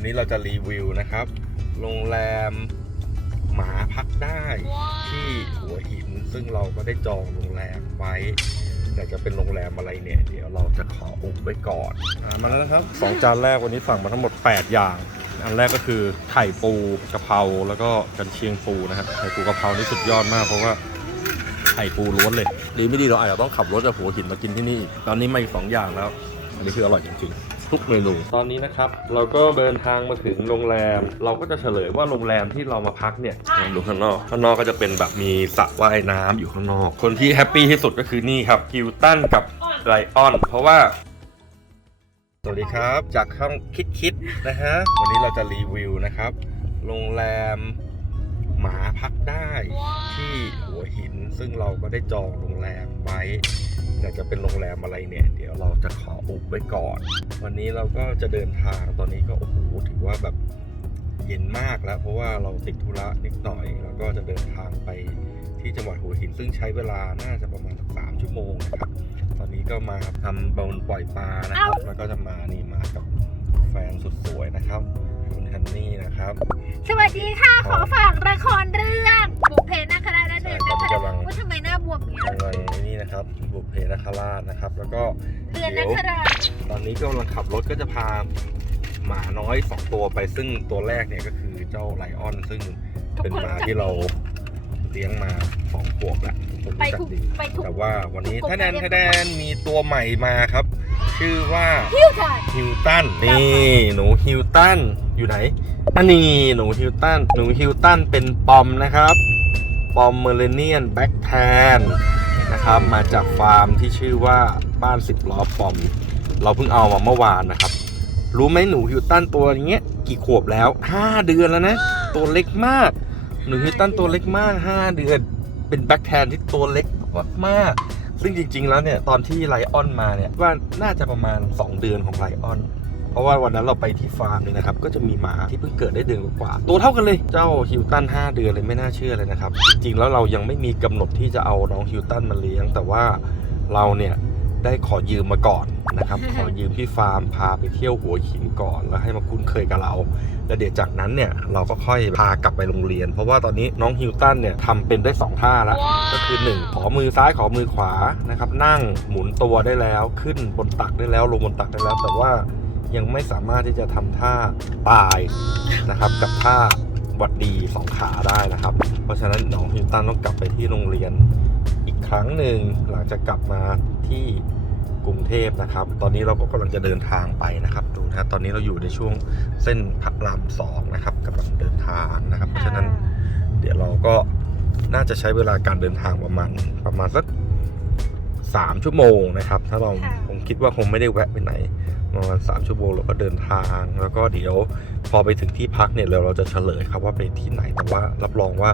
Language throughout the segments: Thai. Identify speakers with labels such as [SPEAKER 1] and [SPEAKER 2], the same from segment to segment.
[SPEAKER 1] วันนี้เราจะรีวิวนะครับ โรงแรมหมาพักได้ที่หัวหิน ซึ่งเราก็ได้จองโรงแรมไว้แต่จะเป็นโรงแรมอะไรเนี่ย เดี๋ยวเราจะขออุบไว้ก่อนอามาแล้วนะครับสองจานแรกวันนี้สั่งมาทั้งหมด 8 อย่าง อันแรกก็คือไข่ปูกะเพราแล้วก็กันเชียงปูนะฮะไข่ปูกะเพรานี่สุดยอดมากเพราะว่าไข่ปูล้วนเลย ดีไม่ดีเราอาจจะต้องขับรถจากหัวหินมากินที่นี่อีกตอนนี้มาอีกสองอย่างแล้ว อันนี้คืออร่อยจริงๆ ทุกเมนู ตอนนี้นะครับ เราก็เดินทางมาถึงโรงแรม เราก็จะเฉลยว่าโรงแรมที่เรามาพักเนี่ยลองดูข้างนอก ข้างนอกก็จะเป็นแบบมีสระว่ายน้ำอยู่ข้างนอก คนที่แฮปปี้ที่สุดก็คือนี่ครับฮิวตันกับไรออน เพราะว่าสวัสดีครับ จากช่องคิดคิดนะฮะ วันนี้เราจะรีวิวนะครับ โรงแรมหมาพักได้ที่หัวหิน ซึ่งเราก็ได้จองโรงแรมไว้ อยากจะเป็นโรงแรมอะไรเนี่ย เดี๋ยวเราจะขออุบไว้ก่อน วันนี้เราก็จะเดินทางตอนนี้ก็โอ้โหถือว่าแบบเย็นมากแล้ว เพราะว่าเราติดธุระนิดหน่อย แล้วก็จะเดินทางไปที่จังหวัดหัวหิน ซึ่งใช้เวลาน่าจะประมาณสักสามชั่วโมงนะครับ ตอนนี้ก็มาทำบอลปล่อยปลานะครับแล้วก็จะมานี่มากับ แฟนสุดสวยนะครับ คุณฮันนี่นะครับ
[SPEAKER 2] สวัสดีค่ะ ขอฝากละครเรื่องบุพเพนักคราชเดินนักค
[SPEAKER 1] ใช่ตอนนี้
[SPEAKER 2] รา
[SPEAKER 1] กำลัง
[SPEAKER 2] ว่าทำไมหน้าบวมอย่างเงี้ย
[SPEAKER 1] กำลังนี่นะครับบุพเพนคราชนะครับ แล้วก็
[SPEAKER 2] เดือนนักคราช
[SPEAKER 1] ตอนนี้ก็กำลังขับรถก็จะพาหมาน้อยสองตัวไปซึ่งตัวแรกเนี่ยก็คือเจ้าไลออน ซึ่งเป็นหมาที่เราเลี้ยงมาสองขวบแล้วผม
[SPEAKER 2] ไป
[SPEAKER 1] รู้จัก
[SPEAKER 2] ทุก
[SPEAKER 1] ดี
[SPEAKER 2] ไปทุก
[SPEAKER 1] แต่ว่าวันนี้
[SPEAKER 2] ทุก
[SPEAKER 1] ถ้าแดน
[SPEAKER 2] กลุ่ม
[SPEAKER 1] ถ้าแดนมีตัวใหม่มาครับ ชื่อว่า
[SPEAKER 2] ฮิ้วถ่าย
[SPEAKER 1] ฮิวตันนี่หนูฮิวตันอยู่ไหนอันนี้หนูฮิวตันหนูฮิวตันเป็นปอมนะครับ ปอมเมเลเนียนแบ็กแทนนะครับมาจากฟาร์มที่ชื่อว่าบ้านสิบล้อปอม เราเพิ่งเอามาเมื่อวานนะครับ รู้ไหมหนูฮิวตันตัวเงี้ยกี่ขวบแล้ว 5 เดือนแล้วนะ ตัวเล็กมาก หนูฮิวตันตัวเล็กมาก 5 เดือน เป็นแบ็คแทนที่ตัวเล็กมากๆ ซึ่งจริง ๆ แล้วเนี่ยตอนที่ไลออนมาเนี่ยว่าน่าจะประมาณ 2 เดือนของไลออนเพราะว่าวันนั้นเราไปที่ฟาร์มเนี่ยนะครับ ก็จะมีหมาที่เพิ่งเกิดได้เดือนกว่า ตัวเท่ากันเลยเจ้าฮิวตัน5 เดือนเลยไม่น่าเชื่อเลยนะครับ จริงๆแล้วเรายังไม่มีกำหนดที่จะเอาน้องฮิวตันมาเลี้ยง แต่ว่าเราเนี่ย ได้ขอยืมมาก่อนนะครับ ขอยืมที่ฟาร์มพาไปเที่ยวหัวหินก่อนแล้วให้มาคุ้นเคยกับเรา แล้วเดี๋ยวจากนั้นเนี่ยเราก็ค่อยพากลับไปโรงเรียน เพราะว่าตอนนี้น้องฮิวตันเนี่ยทำเป็นได้สองท่าแล้ว ก็คือ 1 ขอมือซ้ายขอมือขวานะครับ นั่งหมุนตัวได้แล้วขึ้นบนตักได้แล้วลงบนตักได้แล้ว แต่ว่ายังไม่สามารถที่จะทำท่าตายนะครับกับท่าหวัดดีสองขาได้นะครับ เพราะฉะนั้นน้องฮิวตันต้องกลับไปที่โรงเรียน อีกครั้งหนึ่งหลังจากกลับมาที่กรุงเทพนะครับ ตอนนี้เราก็กำลังจะเดินทางไปนะครับดูนะตอนนี้เราอยู่ในช่วงเส้นพระรามสองนะครับกำลังเดินทางนะครับ เพราะฉะนั้นเดี๋ยวเราก็น่าจะใช้เวลาการเดินทางประมาณประมาณสักสามชั่วโมงนะครับ ถ้าเราผมคิดว่าคงไม่ได้แวะไปไหน ประมาณสามชั่วโมงเราก็เดินทาง แล้วก็เดี๋ยวพอไปถึงที่พักเนี่ยเราเราจะเฉลยครับว่าไปที่ไหนแต่ว่ารับรองว่า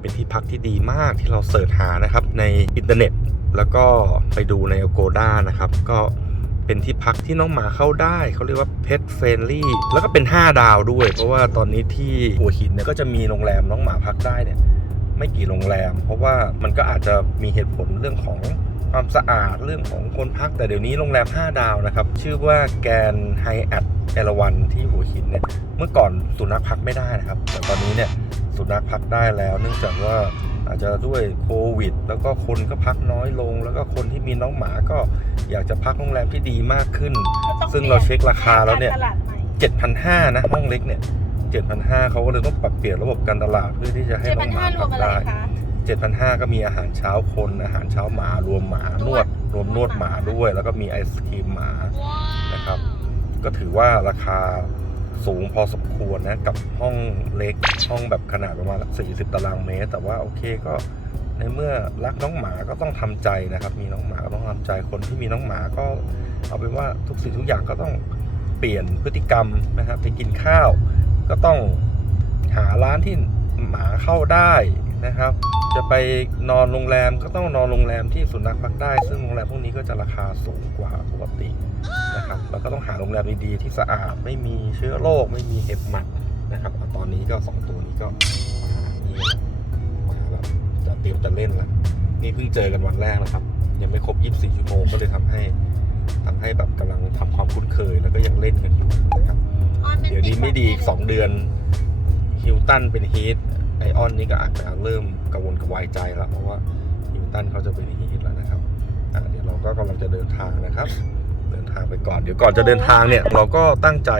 [SPEAKER 1] เป็นที่พักที่ดีมากที่เราเสิร์ชหานะครับในอินเทอร์เน็ต แล้วก็ไปดูใน Agoda นะครับ ก็เป็นที่พักที่น้องหมาเข้าได้ เขาเรียกว่า Pet Friendly แล้วก็เป็น 5 ดาวด้วย เพราะว่าตอนนี้ที่หัวหินเนี่ยก็จะมีโรงแรมน้องหมาพักได้เนี่ยไม่กี่โรงแรม เพราะว่ามันก็อาจจะมีเหตุผลเรื่องของ ความสะอาดเรื่องของคนพักแต่เดี๋ยวนี้โรงแรม 5 ดาวนะครับ ชื่อว่าแกนไฮแอทเอราวันที่หัวหินเนี่ยเมื่อก่อนสุนัขพักไม่ได้นะครับ แต่ตอนนี้เนี่ยสุนัขพักได้แล้ว เนื่องจากว่าอาจจะด้วยโควิด แล้วก็คนก็พักน้อยลง แล้วก็คนที่มีน้องหมาก็อยากจะพักโรงแรมที่ดีมากขึ้น
[SPEAKER 2] ก็ต้อง
[SPEAKER 1] ซึ่งเราเช็คราคาแล้วเนี่ย
[SPEAKER 2] ตลาดใหม่
[SPEAKER 1] 7,500นะห้องเล็กเนี่ย7,500เขาก็เลยต้องปรับเปลี่ยนระบบการตลาดเพื่อที่จะให้
[SPEAKER 2] เจ็ด
[SPEAKER 1] น้
[SPEAKER 2] พั
[SPEAKER 1] อนงหมา
[SPEAKER 2] ห้ารว
[SPEAKER 1] พั
[SPEAKER 2] ม
[SPEAKER 1] ก
[SPEAKER 2] อะไร
[SPEAKER 1] ได้
[SPEAKER 2] คะ
[SPEAKER 1] 7,500 ก็มีอาหารเช้าคน อาหารเช้าหมารวมหมานวด รวมนวดหมาด้วย แล้วก็มีไอศครีมหมานะครับ ก็ถือว่าราคาสูงพอสมควรนะ กับห้องเล็กห้องแบบขนาดประมาณ 40 ตารางเมตร แต่ว่าโอเคก็ในเมื่อรักน้องหมาก็ต้องทำใจนะครับ มีน้องหมาก็ต้องทำใจคนที่มีน้องหมาก็เอาเป็นว่าทุกสิ่งทุกอย่างก็ต้องเปลี่ยนพฤติกรรมนะครับไปกินข้าว ก็ต้องหาร้านที่หมาเข้าได้ นะครับ จะไปนอนโรงแรมก็ต้องนอนโรงแรมที่สุนัขพักได้ ซึ่งโรงแรมพวกนี้ก็จะราคาสูงกว่าปกตินะครับแล้วก็ต้องหาโรงแรมดีๆที่สะอาดไม่มีเชื้อโรคไม่มีเห็บหมัดนะครับเอาตอนนี้ก็สองตัวนี้ก็มานี่แหละมาแบบจะเตรียมจะเล่นแล้วนี่เพิ่งเจอกันวันแรกนะครับ ยังไม่ครบ 24 ชั่วโมงก็เลยทำให้ทำให้แบบกำลังทำความคุ้นเคยแล้วก็ยังเล่นกันอยู่นะครับ
[SPEAKER 2] อ้อน
[SPEAKER 1] เดี๋ยวนี้ไม่ดีอีกสองเดือนฮิลตันเป็นฮีท ไอออนนี่ก็อาจจะเริ่มกังวลกระวายใจแล้วเพราะว่าฮิลตันเขาจะเป็นฮีทแล้วนะครับอะเดี๋ยวเราก็กำลังจะเดินทางนะครับ เดินทางไปก่อนเดี๋ยวก่อนจะเดินทางเนี่ย เราก็ตั้งใจ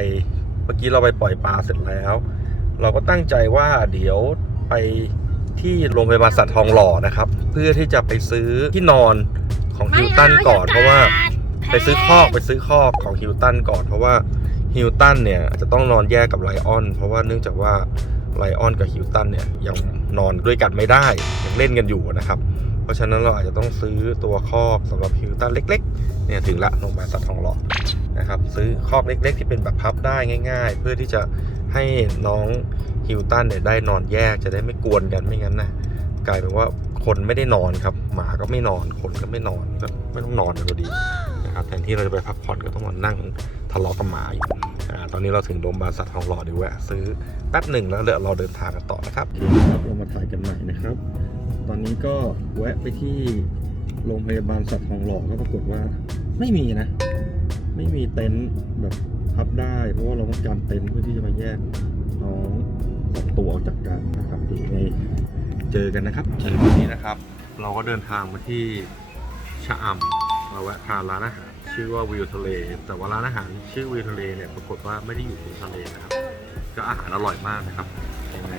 [SPEAKER 1] เมื่อกี้เราไปปล่อยปลาเสร็จแล้ว เราก็ตั้งใจว่าเดี๋ยวไปที่โรงพยาบาลสัตว์ทองหล่อนะครับ เพื่อที่จะไปซื้อที่นอนของฮิลตันก่อนเพราะว่าไปซื้อคอกไปซื้อคอกของฮิลตันก่อนเพราะว่าฮิลตันเนี่ยจะต้องนอนแยกกับไลออน เพราะว่าเนื่องจากว่า ไลออนกับฮิลตันเนี่ยยังนอนด้วยกันไม่ได้ยังเล่นกันอยู่นะครับ เพราะฉะนั้นเราอาจจะต้องซื้อตัวคอกสำหรับฮิลตันเล็กๆเนี่ยถึงละโรงพยาบาลสัตว์ทองหล่อนะครับซื้อคอกเล็ก ๆ ที่เป็นแบบพับได้ง่าย ๆ เพื่อที่จะให้น้องฮิลตันเนี่ยได้นอนแยกจะได้ไม่กวนกันไม่งั้นนะกลายเป็นว่าคนไม่ได้นอนครับ หมาก็ไม่นอนคนก็ไม่นอนก็ไม่ต้องนอนกันพอดีนะครับแทนที่เราจะไปพักผ่อนก็ต้องมานั่ง ทะเลาะกับหมาอยู่อ่าตอนนี้เราถึงโรงพยาบาลสัตว์ทองหล่อดีแวะซื้อแป๊บหนึ่งแล้วเดี๋ยวเราเดินทางกันต่อนะครับเรามาถ่ายกันใหม่นะครับ ตอนนี้ก็แวะไปที่โรงพยาบาลสัตว์ทองหล่อก็ปรากฏว่าไม่มีนะ ไม่มีเต็นท์แบบพับได้ เพราะว่าเราต้องการเต็นท์เพื่อที่จะมาแยกน้องสองตัวออกจากกันนะครับเดี๋ยวยังไงเจอกันนะครับเจอวันนี้นะครับ เราก็เดินทางมาที่ชะอำมาแวะทานร้านอาหาร ชื่อว่าวิวทะเล แต่ว่าร้านอาหารชื่อวิวทะเลเนี่ยปรากฏว่าไม่ได้อยู่ในทะเลนะครับ ก็อาหารอร่อยมากนะครับยังไง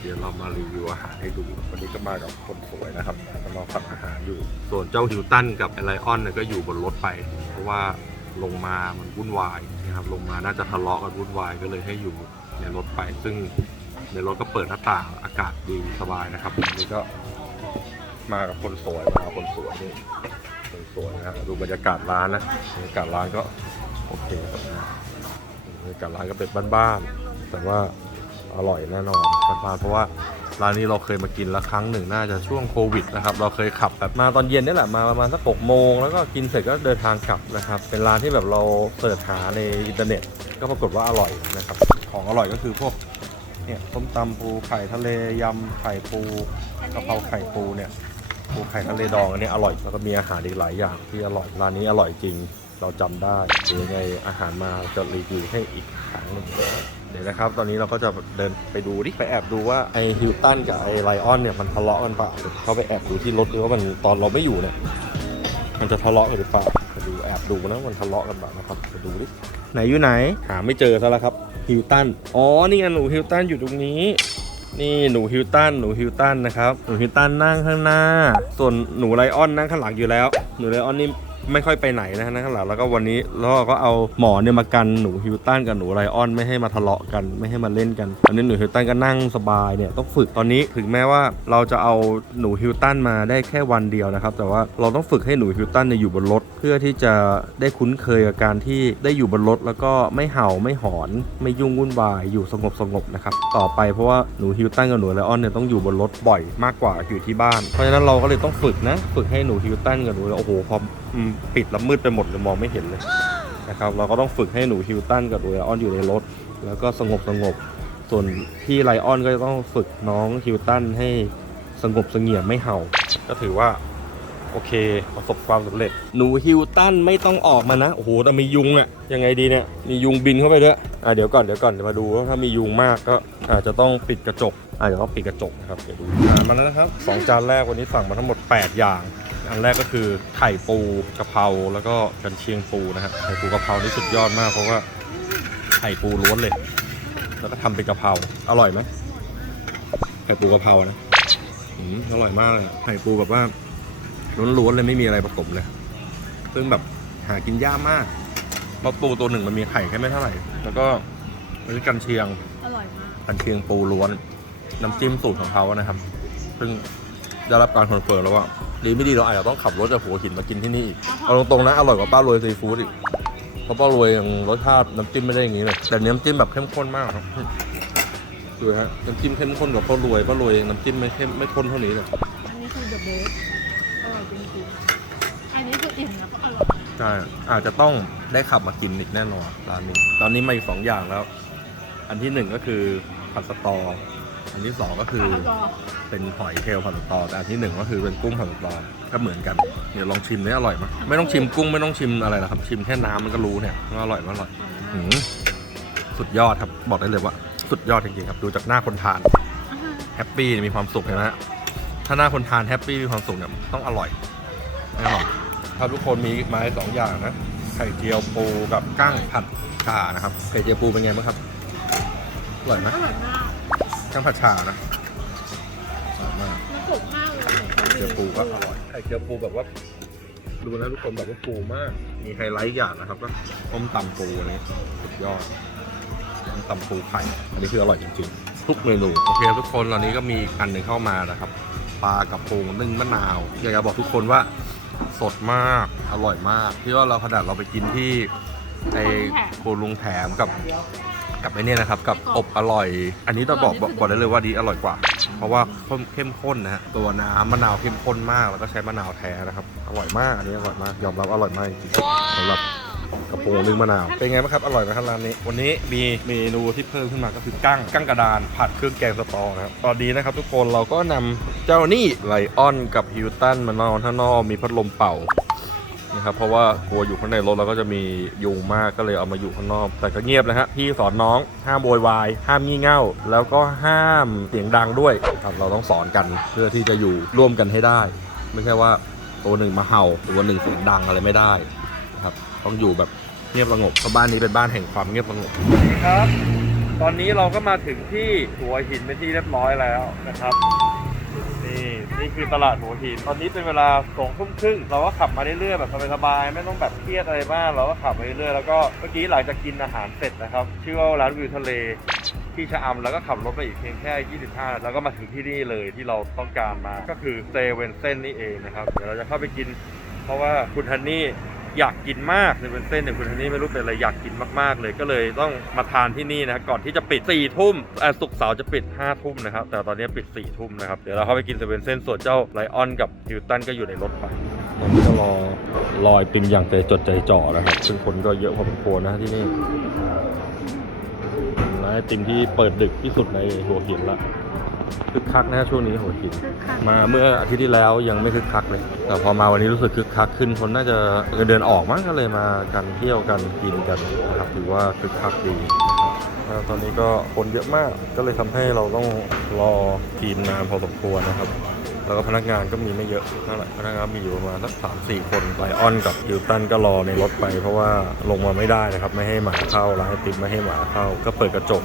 [SPEAKER 1] เดี๋ยวเรามารีวิวอาหารให้ดู วันนี้ก็มากับคนสวยนะครับกำลังสั่งอาหารอยู่ ส่วนเจ้าฮิวตันกับไอไลออนเนี่ยก็อยู่บนรถไป เพราะว่าลงมามันวุ่นวายนะครับ ลงมาน่าจะทะเลาะกันวุ่นวายก็เลยให้อยู่ในรถไป ซึ่งในรถก็เปิดหน้าต่างอากาศดีสบายนะครับวันนี้ก็มากับคนสวยมากับคนสวยนี่ สวยๆนะดูบรรยากาศร้านนะบรรยากาศร้านก็โอเคครับบรรยากาศร้านก็เป็นบ้านๆแต่ว่าอร่อยแน่นอนบ้านๆเพราะว่าร้านนี้เราเคยมากินล้วครั้งหนึ่งน่าจะช่วงโควิดนะครับเราเคยขับแบบมาตอนเย็นนี่แหละมาประมาณสักหกโมงแล้วก็กินเสร็จก็เดินทางกลับนะครับเป็นร้านที่แบบเราเสิร์ชหาในอินเทอร์เน็ต ก็ปรากฏว่าอร่อยนะครับของอร่อยก็คือพวกเนี่ยส้มตำปูไข่ทะเลยำไข่ปูกะเพราไข่ปูเนี่ย ปูไข่ทะเลดองอันนี้อร่อยแล้วก็มีอาหารอีกหลายอย่างที่อร่อยร้านนี้อร่อยจริง เราจำได้เดี๋ยวยังไงอาหารมาจะรีวิวให้อีกครั้งหนึ่งเดี๋ยวนะครับ ตอนนี้เราก็จะเดินไปดูดิไปแอบดูว่าไอฮิลตันกับไอไลออนเนี่ยมันทะเลาะกันเปล่าเดี๋ยวเขาไปแอบดูที่รถดูว่ามันตอนเราไม่อยู่เนี่ยมันจะทะเลาะกันหรือเปล่าไปดูแอบดูนะมันทะเลาะกันเปล่านะครับไปดูดิไหนอยู่ไหนหาไม่เจอซะแล้วครับฮิลตันอ๋อนี่ไงหนูฮิลตันอยู่ตรงนี้ นี่หนูฮิวตันหนูฮิวตันนะครับหนูฮิวตันนั่งข้างหน้า ส่วนหนูไลออนนั่งข้างหลังอยู่แล้ว หนูไลออนนี่ ไม่ค่อยไปไหนนะนั่งข้างหลังแล้วก็วันนี้เราก็เอาหมอเนี่ยมากันหนูฮิลตันกับหนูไลออนไม่ให้มาทะเลาะกันไม่ให้มาเล่นกันอันนี้หนูฮิลตันก็นั่งสบายเนี่ยต้องฝึกตอนนี้ถึงแม้ว่าเราจะเอาหนูฮิลตันมาได้แค่วันเดียวนะครับแต่ว่าเราต้องฝึกให้หนูฮิลตันเนี่ยอยู่บนรถเพื่อที่จะได้คุ้นเคยกับการที่ได้อยู่บนรถแล้วก็ไม่เห่าไม่หอน ไม่ยุ่งวุ่นวายอยู่สงบสงบนะครับต่อไปเพราะว่าหนูฮิลตันกับหนูไลออนเนี่ยต้องอยู่บนรถบ่อยมากกว่าอยู่ที่บ้าน เพราะฉะนั้นเราก็เลยต้องฝึกนะฝึกให้หนูฮิลตันกับหนูโอ้โหพอปิดแล้วมืดไปหมดเลยมองไม่เห็นเลยนะครับเราก็ต้องฝึกให้หนูฮิลตันกับหนูไลออนอยู่ในรถ แล้วก็สงบสงบ ส่วนพี่ไลออนก็จะต้องฝึกน้องฮิลตันให้สงบสงเงียมไม่เห่า ก็ถือว่าโอเค ประสบความสำเร็จ หนูฮิวตันไม่ต้องออกมานะ โอ้โหแต่มียุงอะยังไงดีเนี่ย มียุงบินเข้าไปด้วยอะเดี๋ยวก่อนเดี๋ยวก่อนเดี๋ยวมาดูว่าถ้ามียุงมากก็อาจจะต้องปิดกระจกอาจจะต้องปิดกระจกนะครับเดี๋ยวดูมาแล้วนะครับสองจานแรกวันนี้สั่งมาทั้งหมด 8 อย่าง อันแรกก็คือไข่ปูกะเพราแล้วก็กันเชียงปูนะฮะไข่ปูกะเพรานี่สุดยอดมาก เพราะว่าไข่ปูล้วนเลย แล้วก็ทำเป็นกะเพราอร่อยไหมไข่ปูกะเพรานะอืมอร่อยมากเลยอะไข่ปูแบบว่าล้วนๆเลยไม่มีอะไรผสมเลย ซึ่งแบบหากินยากมากเพราะปูตัวหนึ่งมันมีไข่แค่ไม่เท่าไหร่ แล้วก็อันนี้กันเชียง
[SPEAKER 2] อร่อยมาก
[SPEAKER 1] กันเชียงปูล้วน น้ำจิ้มสูตรของเขานะครับ ซึ่ง ได้รับการคอนเฟิร์มแล้วว่าดีไม่ดีเราอาจจะต้องขับรถจากหัวหินมากินที่นี่อีกเอาตรงๆนะอร่อยกว่าป้ารวยซีฟู้ดอีกเพราะป้ารวยยังรสชาติน้ำจิ้มไม่ได้อย่างนี้เลยแต่น้ำจิ้มแบบเข้มข้นมากครับดูฮะน้ำจิ้มเข้มข้นกว่าป้ารวยป้ารวยน้ำจิ้มไม่เข้มไม่ข้นเท่านี้เลย
[SPEAKER 2] อันนี้คือ the best อร่อยจริงๆอันนี้คืออิ่มแล้วก็อร่อย
[SPEAKER 1] ใช่อาจจะต้องได้ขับมากินอีกแน่นอนร้านนี้ ตอนนี้มาอีกสองอย่างแล้ว อันที่หนึ่งก็คือผัดสตอ อันที่สองก็คือ
[SPEAKER 2] อร่อย
[SPEAKER 1] เป็นหอยเชลล์ผัดสตอแต่อันที่หนึ่งก็คือเป็นกุ้งผัดสตอก็เหมือนกัน เดี๋ยวลองชิมได้อร่อยไหมไม่ต้องชิมกุ้งไม่ต้องชิมอะไรหรอกครับ ชิมแค่น้ำมันก็รู้เนี่ยว่าอร่อยไม่อร่อยหืมสุดยอดครับบอกได้เลยว่า สุดยอดจริงๆครับดูจากหน้าคนทานแฮปปี้มีความสุขเห็นไหมฮะถ้าหน้าคนทานแฮปปี้มีความสุขเนี่ยต้องอร่อยแน่นอนครับทุกคนมีไม้สองอย่างนะไข่เจียวปูกับกั้งผัดฉ่านะครับไข่เจียวปูเป็นไงบ้างครับอร่อยไหม
[SPEAKER 2] อร่อยมาก
[SPEAKER 1] กั้งผัดฉ่านะอร่อยมาก
[SPEAKER 2] มันกรุบมากเลย
[SPEAKER 1] ไข่เจียวปูก็อร่อยไข่เจียวปูแบบว่า ดูนะทุกคนแบบว่าปูมาก มีไฮไลท์อย่างนะครับก็ต้มตำปูอันนี้สุดยอดต้มตำปูไข่ อันนี้คืออร่อยจริงๆ ทุกเมนู โอเคทุกคนตอนนี้ก็มีอีกอันหนึ่งเข้ามานะครับ ปลากระพงนึ่งมะนาว อยากจะบอกทุกคนว่าสดมาก อร่อยมาก ที่ว่าเราขนาดเราไปกินที่ไอโคลุงแถมกับ กับไอ้เนี่ยนะครับกับอบอร่อย อันนี้ต้องบอกบอกบอกได้เลยว่าดีอร่อยกว่า เพราะว่าเข้มข้นนะฮะตัวน้ำมะนาวเข้มข้นมากแล้วก็ใช้มะนาวแท้นะครับอร่อยมากอันนี้อร่อยมากยอมรับอร่อยมากจริงๆสำหรับกระโปรงนึ่งมะนาว เป็นไงบ้างครับ อร่อยไหมครับร้านนี้ วันนี้มีเมนูที่เพิ่มขึ้นมาก็คือกั้งกั้งกระดาน ผัดเครื่องแกงสตอนะครับ ตอนนี้นะครับทุกคนเราก็นำเจ้านี่ไลออนกับฮิวตันมานอนข้างนอกมีพัดลมเป่า นะครับเพราะว่ากลัวอยู่ข้างในรถแล้วก็จะมียุงมากก็เลยเอามาอยู่ข้างนอก แต่ก็เงียบนะฮะพี่สอนน้องห้ามโวยวายห้ามงี่เง่า แล้วก็ห้ามเสียงดังด้วยครับเราต้องสอนกันเพื่อที่จะอยู่ร่วมกันให้ได้ ไม่ใช่ว่าตัวหนึ่งมาเห่าตัวหนึ่งเสียงดังอะไรไม่ได้นะครับต้องอยู่แบบเงียบสงบเพราะบ้านนี้เป็นบ้านแห่งความเงียบสงบครับ ตอนนี้เราก็มาถึงที่หัวหินเป็นที่เรียบร้อยแล้วนะครับ นี่นี่คือตลาดหัวหินตอนนี้เป็นเวลาสองทุ่มครึ่งเราก็ขับมาเรื่อยๆแบบสบายๆไม่ต้องแบบเครียดอะไรมากเราก็ขับไปเรื่อยๆแล้วก็เมื่อกี้หลังจากกินอาหารเสร็จนะครับชื่อว่าร้านวิวทะเลที่ชะอำแล้วก็ขับรถไปอีกเพียงแค่ 25 แล้วก็มาถึงที่นี่เลยที่เราต้องการมาก็คือเซเว่นเส้นนี่เองนะครับเดี๋ยวเราจะเข้าไปกิน เพราะว่าคุณฮันนี่ อยากกินมากในเป็นเส้นเนี่ยคุณฮันนี่ไม่รู้เป็นอะไรอยากกินมากๆ เลยก็เลยต้องมาทานที่นี่นะก่อนที่จะปิด4ี่ทุ่มเอ่อศุกเสาร์จะปิด5้าทุ่มนะครับแต่ตอนนี้ปิด4ี่ทุ่มนะครับเดี๋ยวเราเข้าไปกินเซเว่นเส้นส่วนเจ้าไลออนกับฮิวตันก็อยู่ในรถไปตอนนี้ก็รอรอยปิมอย่างใจจดใจจ่อนะครับซึ่งคนก็เยอะพอสมควรนะที่นี่ร้านไอติมที่เปิดดึกที่สุดในหัวหินละ คึกคักนะช่วงนี้หัวหิน
[SPEAKER 2] คือค่ะ
[SPEAKER 1] มาเมื่ออาทิตย์ที่แล้วยังไม่คึกคักเลย แต่พอมาวันนี้รู้สึกคึกคักขึ้นคนน่าจะเงินเดือนออกมั้งก็เลยมากันเที่ยวกันกินกันนะครับถือว่าคึกคักดีนะครับตอนนี้ก็คนเยอะมากก็เลยทำให้เราต้องรอทีมนานพอสมควรนะครับ แล้วก็พนักงานก็มีไม่เยอะเท่าไหร่พนักงานมีอยู่ประมาณสักสามสี่คนไลออนกับฮิวตันก็รอในรถไป เพราะว่าลงมาไม่ได้นะครับ ไม่ให้หมาเข้าร้านติมไม่ให้หมาเข้า ก็เปิดกระจก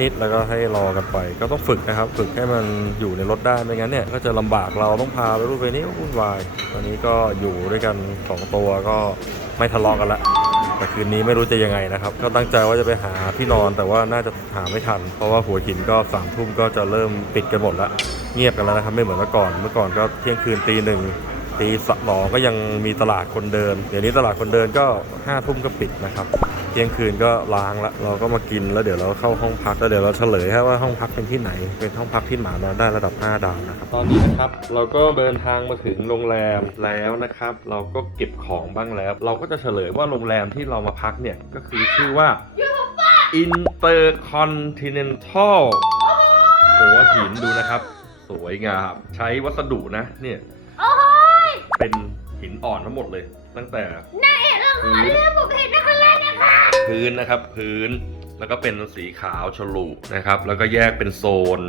[SPEAKER 1] นิดๆแล้วก็ให้รอกันไป ก็ต้องฝึกนะครับ ฝึกให้มันอยู่ในรถได้ไม่งั้นเนี่ยก็จะลำบากเราต้องพาไปรูปไปนี่วุ่นวายตอนนี้ก็อยู่ด้วยกันสองตัวก็ไม่ทะเลาะกันละแต่คืนนี้ไม่รู้จะยังไงนะครับ ก็ตั้งใจว่าจะไปหาที่นอนแต่ว่าน่าจะหาไม่ทัน เพราะว่าหัวหินก็สามทุ่มก็จะเริ่มปิดกันหมดแล้ว เงียบกันแล้วนะครับ ไม่เหมือนเมื่อก่อนเมื่อก่อนก็เที่ยงคืนตีหนึ่งตีสองก็ยังมีตลาดคนเดิน เดี๋ยวนี้ตลาดคนเดินก็ห้าทุ่มก็ปิดนะครับ เที่ยงคืนก็ล้างละเราก็มากินแล้วเดี๋ยวเราเข้าห้องพักแล้วเดี๋ยวเราเฉลยให้ว่าห้องพักเป็นที่ไหน เป็นห้องพักที่หมานอนได้ระดับ 5 ดาวนะครับ ตอนนี้นะครับเราก็เดินทางมาถึงโรงแรมแล้วนะครับ เราก็เก็บของบ้างแล้ว เราก็จะเฉลยว่าโรงแรมที่เรามาพักเนี่ยก็คือชื่อว่า Intercontinental หัวหินดูนะครับ สวยงาม ใช้วัสดุนะ เนี่ย
[SPEAKER 2] โอ้ย
[SPEAKER 1] เป็นหินอ่อนทั้งหมดเลย ตั้งแต่
[SPEAKER 2] นายเอกละครเรื่องบุพเพนครราชเนี่ยค่ะ
[SPEAKER 1] พื้นนะครับ พื้นแล้วก็เป็นสีขาวฉลุนะครับ แล้วก็แยกเป็นโซน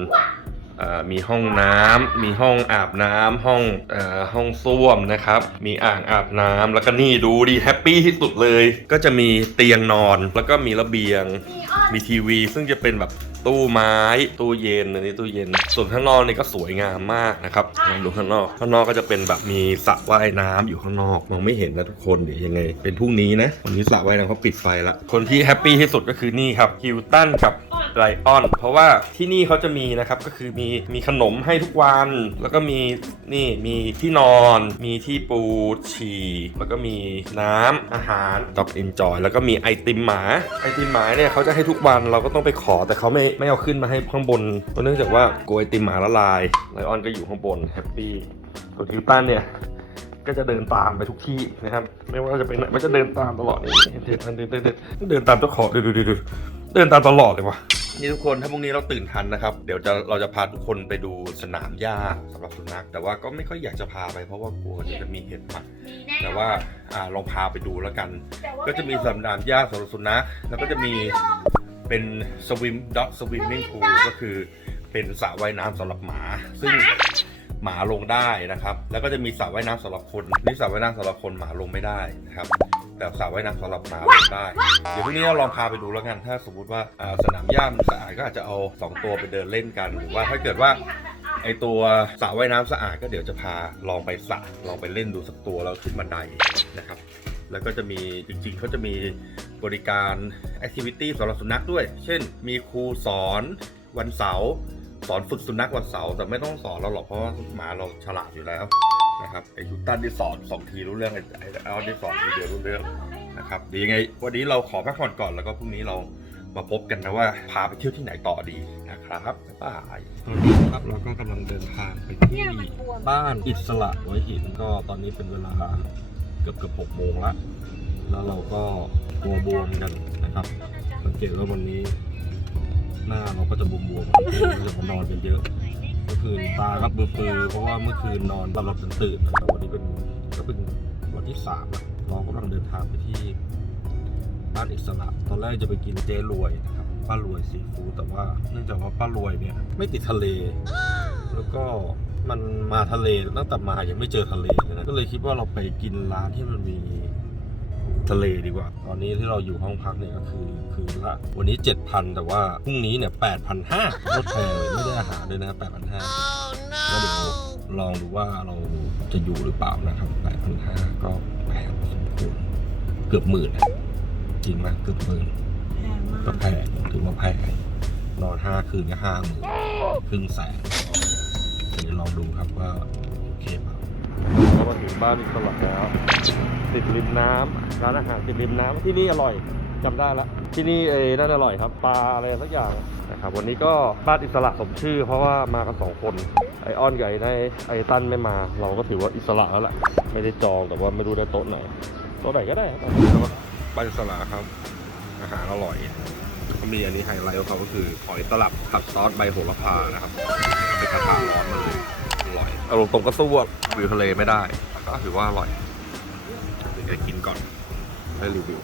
[SPEAKER 1] เอ่อมีห้องน้ำมีห้องอาบน้ำห้องเอ่อห้องส้วมนะครับ มีอ่างอาบน้ำแล้วก็นี่ดูดีแฮปปี้ที่สุดเลย ก็จะมีเตียงนอน แล้วก็มีระเบียง
[SPEAKER 2] มีอ้อน
[SPEAKER 1] มีทีวี ซึ่งจะเป็นแบบ ตู้ไม้ ตู้เย็นอันนี้ตู้เย็น ส่วนข้างนอกนี่ก็สวยงามมากนะครับลองดูข้างนอก ข้างนอกก็จะเป็นแบบมีสระว่ายน้ำอยู่ข้างนอกมองไม่เห็นนะทุกคนเดี๋ยวยังไง เป็นพรุ่งนี้นะวันนี้สระว่ายน้ำเขาปิดไฟละคนที่แฮปปี้ที่สุดก็คือนี่ครับฮิวตันกับ ไลออน เพราะว่าที่นี่เขาจะมีนะครับ ก็คือมีมีขนมให้ทุกวัน แล้วก็มีนี่มีที่นอน มีที่ปูฉี่ แล้วก็มีน้ำอาหารกับเอนจอยแล้วก็มีไอติมหมา ไอติมหมาเนี่ยเขาจะให้ทุกวันเราก็ต้องไปขอแต่เขาไม่ไม่เอาขึ้นมาให้ข้างบนเพราะเนื่องจากว่ากลัวไอติมหมาละลายไลออนก็อยู่ข้างบนแฮปปี้ส่วนฮิวตันเนี่ยก็จะเดินตามไปทุกที่นะครับ ไม่ว่าจะไปไหนมันจะเดินตามตลอดนี่เดินเดินเดินเดินเดินตามเจ้าของดูดูดูดูเดินตามตลอดเลยวะ นี่ทุกคนถ้าพรุ่งนี้เราตื่นทันนะครับ เดี๋ยวจะเราจะพาทุกคนไปดูสนามหญ้าสำหรับสุนัขแต่ว่าก็ไม่ค่อยอยากจะพาไปเพราะว่ากลัวเดี๋ยวจะมีเห็บหมัด
[SPEAKER 2] มีแน่
[SPEAKER 1] แต่ว่าอ่าลองพาไปดูแล้วกัน
[SPEAKER 2] แต่ว่า
[SPEAKER 1] ก็จะมีสนามหญ้าสำหรับสุนัขแล้วก็จะมีเป็นสวิมด็อกสวิมมิ่งพูลก็คือเป็นสระว่ายน้ำสำหรับหมา ซึ่ง หมา หมาลงได้นะครับ แล้วก็จะมีสระว่ายน้ำสำหรับคนนี่สระว่ายน้ำสำหรับคนหมาลงไม่ได้นะครับ แต่สระว่ายน้ำสำหรับหมาลงได้ เดี๋ยวพรุ่งนี้เราลองพาไปดูแล้วกัน ถ้าสมมติว่าสนามหญ้ามันสะอาดก็อาจจะเอาสองตัวไปเดินเล่นกัน หรือว่าถ้าเกิดว่าไอตัวสระว่ายน้ำสะอาดก็เดี๋ยวจะพาลองไปสระลองไปเล่นดูสักตัวแล้วขึ้นบันไดนะครับ แล้วก็จะมีจริงๆเขาจะมีบริการแอคทิวิตี้สำหรับสุนัขด้วย เช่น มีครูสอนวันเสาร์ สอนฝึกสุนัขวันเสาร์แต่ไม่ต้องสอนเราหรอกเพราะว่าหมาเราฉลาดอยู่แล้วนะครับไอยูตันที่สอนสองทีรู้เรื่องไอไอออนที่สอนทีเดียวรู้เรื่องนะครับดียังไงวันนี้เราขอพักผ่อนก่อนแล้วก็พรุ่งนี้เรามาพบกันนะว่าพาไปเที่ยวที่ไหนต่อดีนะครับบ๊ายบายตอนนี้ครับเราก็กำลังเดินทางไปที่
[SPEAKER 2] บ้า
[SPEAKER 1] นอิสระหัวหินก็ตอนนี้เป็นเวลาเกือบเกือบหกโมงละแล้วเราก็ตัวบวมกันนะครับสังเกตว่าวันนี้ หน้าเราก็จะบวมบวมๆเนื่องจากว่านอนกันเยอะเมื่อคืนตาก็เบลอๆเพราะว่าเมื่อคืนนอนตลอดจนตื่นแต่วันนี้เป็นก็เป็นวันที่สามละเรากำลังเดินทางไปที่บ้านอิสระตอนแรกจะไปกินเจรวยนะครับป้ารวยซีฟู้ดแต่ว่าเนื่องจากว่าป้ารวยเนี่ยไม่ติดทะเล แล้วก็มันมาทะเลตั้งแต่มายังไม่เจอทะเลเลยนะก็เลยคิดว่าเราไปกินร้านที่มันมี ทะเลดีกว่า ตอนนี้ที่เราอยู่ห้องพักเนี่ยก็คือคืนละวันนี้ 7,000 แต่ว่าพรุ่งนี้เนี่ย8,500ลดแพงเลยไม่ได้อาหารด้วยนะ8,500ก็เดี๋ยวลองดูว่าเราจะอยู่หรือเปล่านะครับ8,500ก็แพงพอสมควรเกือบหมื่นอะจริงไหมเกือบหมื่น
[SPEAKER 2] แพงมา
[SPEAKER 1] ก็
[SPEAKER 2] ก
[SPEAKER 1] แพงถือว่าแพงนอนห้าคืนก็ห้าหมื่นครึ่งแสนเดี๋ยวลองดูครับว่า เรามาถึงบ้านอิสระแล้วติดริมน้ำร้านอาหารติดริมน้ำที่นี่อร่อยจำได้ละที่นี่เอนั่นอร่อยครับปลาอะไรสักอย่างนะครับวันนี้ก็บ้านอิสระสมชื่อ เพราะว่ามากันสองคนไอออนกับไอได้ไอตันไม่มา เราก็ถือว่าอิสระแล้วแหละไม่ได้จองแต่ว่าไม่รู้ได้โต๊ะไหนโต๊ะไหนก็ได้ครับบ้านอิสระครับ อาหารอร่อยมีอันนี้ไฮไลท์ของเขาก็คือหอยตลับผัดซอสใบโหระพานะครับเป็นกระทะร้อนมาเลย อารมณ์ตรงก็สู้วิวทะเลไม่ได้ ก็ถือว่าอร่อยเดี๋ยวกินก่อนให้รีวิว